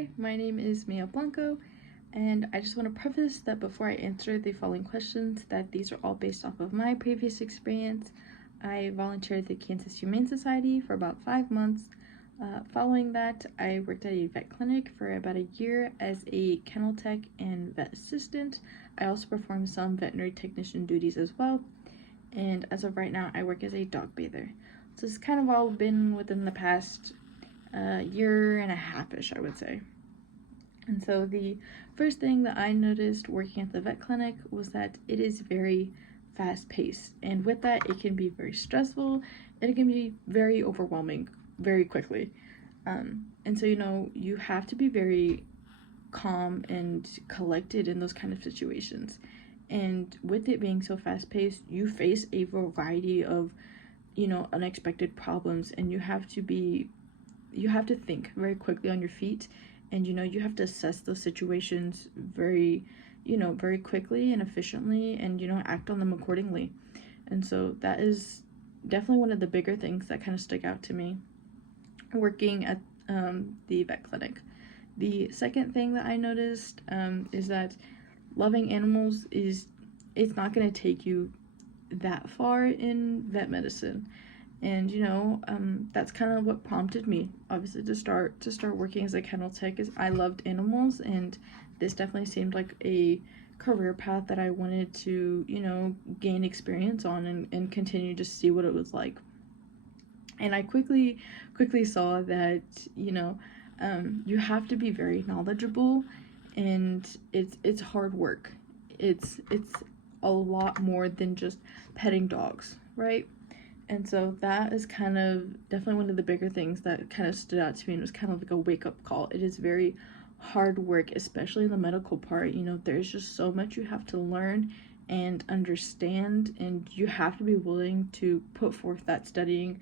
Hi, my name is Mia Blanco, and I just want to preface that before I answer the following questions, that these are all based off of my previous experience. I volunteered at the Kansas Humane Society for about 5 months. Following that, I worked at a vet clinic for about a year as a kennel tech and vet assistant. I also performed some veterinary technician duties as well. And as of right now, I work as a dog bather. So it's kind of all been within the past year and a half-ish, I would say. And so the first thing that I noticed working at the vet clinic was that it is very fast-paced, and with that it can be very stressful and it can be very overwhelming very quickly. And so you have to be very calm and collected in those kind of situations. And with it being so fast-paced, you face a variety of unexpected problems, and you have to think very quickly on your feet, and you have to assess those situations very quickly and efficiently, and act on them accordingly. And so that is definitely one of the bigger things that kind of stuck out to me working at the vet clinic. The second thing that I noticed is that loving animals it's not going to take you that far in vet medicine. And that's kind of what prompted me, obviously, to start working as a kennel tech. Is I loved animals, and this definitely seemed like a career path that I wanted to gain experience on, and continue to see what it was like. And I quickly saw that you have to be very knowledgeable, and it's hard work. It's a lot more than just petting dogs, right? And so that is kind of definitely one of the bigger things that kind of stood out to me, and was kind of like a wake-up call. It is very hard work, especially in the medical part. There's just so much you have to learn and understand, and you have to be willing to put forth that studying,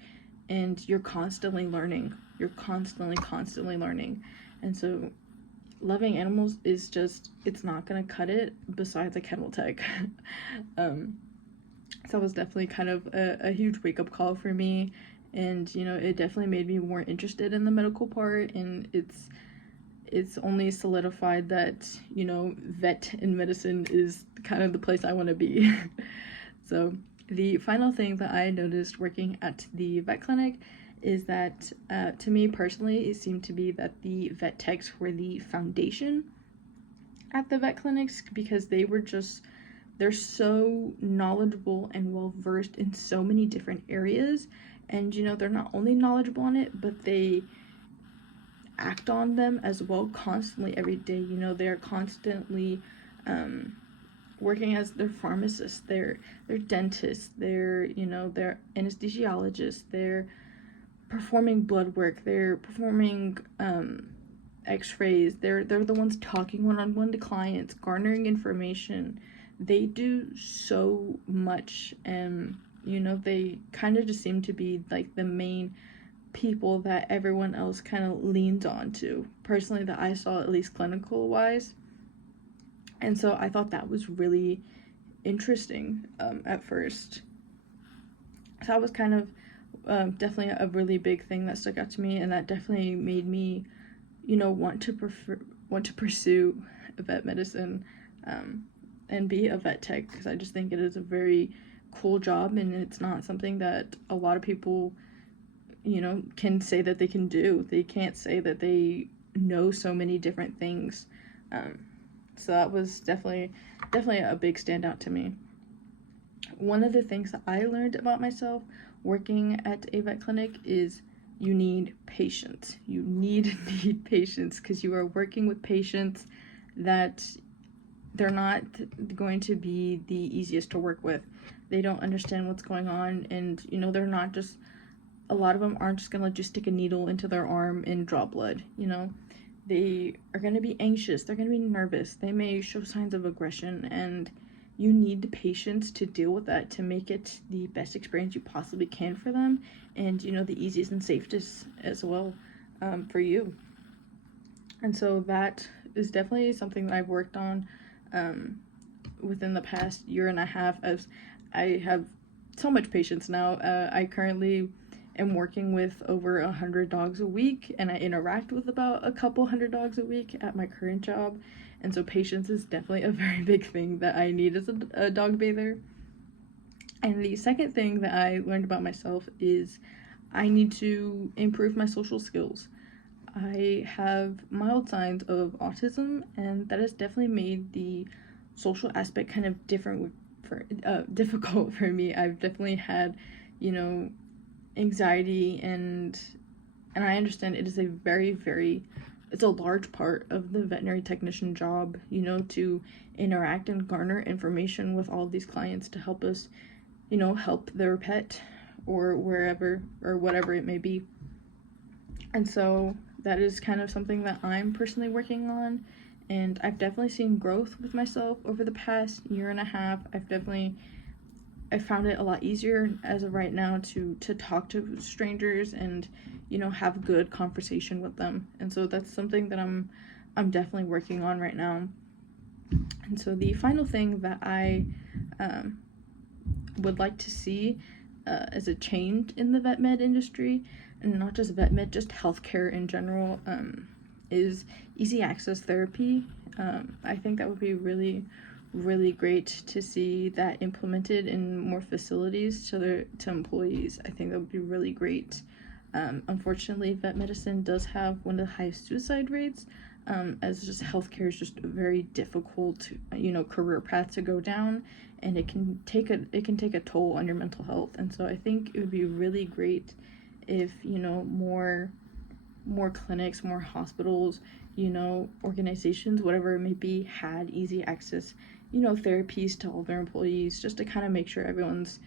and you're constantly learning. You're constantly learning. And so loving animals is just, it's not gonna cut it besides a kennel tech. So that was definitely kind of a huge wake-up call for me, and it definitely made me more interested in the medical part, and it's only solidified that vet in medicine is kind of the place I want to be. So the final thing that I noticed working at the vet clinic is that to me personally, it seemed to be that the vet techs were the foundation at the vet clinics, because they're so knowledgeable and well versed in so many different areas. And they're not only knowledgeable on it, but they act on them as well constantly every day. They're constantly working as their pharmacists, they're dentists, they're anesthesiologists, they're performing blood work, they're performing x-rays, they're the ones talking one-on-one to clients, garnering information. They do so much, and they kind of just seem to be like the main people that everyone else kind of leans on to, personally, that I saw, at least clinical wise. And so I thought that was really interesting at first. So that was kind of definitely a really big thing that stuck out to me, and that definitely made me want to pursue vet medicine, and be a vet tech, because I just think it is a very cool job, and it's not something that a lot of people can say that they can do. They can't say that they know so many different things. So that was definitely a big standout to me. One of the things that I learned about myself working at a vet clinic is you need patience. You need patience, because you are working with patients that they're not going to be the easiest to work with. They don't understand what's going on, and they're not just, a lot of them aren't just gonna just stick a needle into their arm and draw blood. They are gonna be anxious, they're gonna be nervous, they may show signs of aggression, and you need the patience to deal with that, to make it the best experience you possibly can for them, and the easiest and safest as well for you. And so that is definitely something that I've worked on within the past year and a half, as I have so much patience now. I currently am working with over 100 dogs a week, and I interact with about a couple hundred dogs a week at my current job. And so patience is definitely a very big thing that I need as a dog bather. And the second thing that I learned about myself is I need to improve my social skills. I have mild signs of autism, and that has definitely made the social aspect kind of difficult for me. I've definitely had, you know, anxiety, and I understand it is a very it's a large part of the veterinary technician job, to interact and garner information with all of these clients to help us, help their pet or wherever or whatever it may be. And so that is kind of something that I'm personally working on, and I've definitely seen growth with myself over the past year and a half. I found it a lot easier as of right now to talk to strangers and have good conversation with them. And so that's something that I'm definitely working on right now. And so the final thing that I would like to see as a change in the vet med industry, and not just vet med, just healthcare in general, is easy access therapy. I think that would be really great to see that implemented in more facilities to employees. I think that would be really great. Unfortunately, vet medicine does have one of the highest suicide rates, as just healthcare is just a very difficult, career path to go down, and it can take a toll on your mental health. And so I think it would be really great if more clinics, more hospitals, organizations, whatever it may be, had easy access, therapies to all their employees, just to kind of make sure everyone's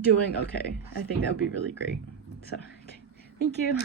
doing okay. I think that would be really great. So, okay. Thank you.